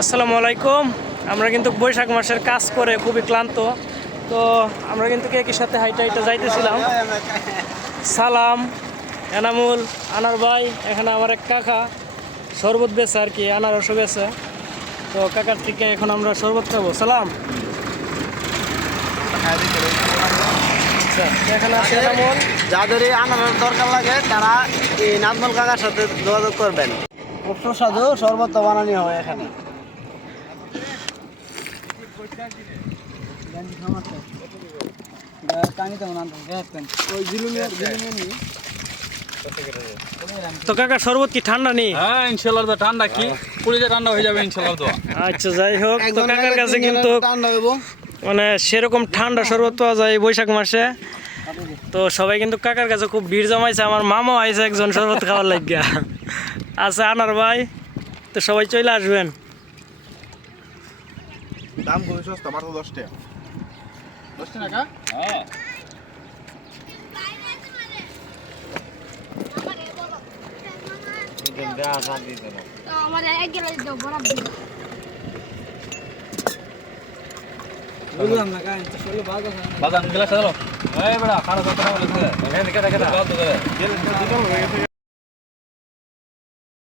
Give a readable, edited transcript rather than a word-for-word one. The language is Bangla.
আসসালামু আলাইকুম। আমরা কিন্তু বৈশাখ মাসের কাজ করে খুবই ক্লান্ত, তো আমরা কিন্তু একই সাথে হাইটা হাইটা যাইতেছিলাম। সালাম, এনামুল, আনার ভাই, এখানে আমার এক কাকা শরবত বেছে আর কি, আনারসও বেছে। তো কাকার থেকে এখন আমরা শরবত খাবো। সালাম। আচ্ছা, এখানে আছে এনামুল। যাদের এই আনারস দরকার লাগে তারা এই নাজমুল কাকার সাথে যোগাযোগ করবেন। খুব সুস্বাদু শরবত বানানো হয় এখানে। তো কাকা শরবত কি ঠান্ডা নেই? হ্যাঁ ইনশাআল্লাহ, তো ঠান্ডা কি পুলিশে ঠান্ডা হয়ে যাবে ইনশাআল্লাহ। তো আচ্ছা, যাই হোক, তো কাকার কাছে কিন্তু ঠান্ডা হইব। মানে সেরকম ঠান্ডা শরবত পাওয়া যায় এই বৈশাখ মাসে। তো সবাই কিন্তু কাকার কাছে খুব ভিড় জমাইছে। আমার মামাও আইছে একজন শরবত খাওয়ার লাগিয়া। আচ্ছা আনার ভাই, তো সবাই চলে আসবেন। দাম খুবই সস্তা, মাত্র 10 টাকা। 10 টাকা? হ্যাঁ আমার এক গ্লাস দাও বরাবর। বললাম না কাজ চলো ভাগ আছে। বাজান গেলে চলো এই বড়া খানা খাওয়া বলেছে এখানে কেটে কেটে বাদ করে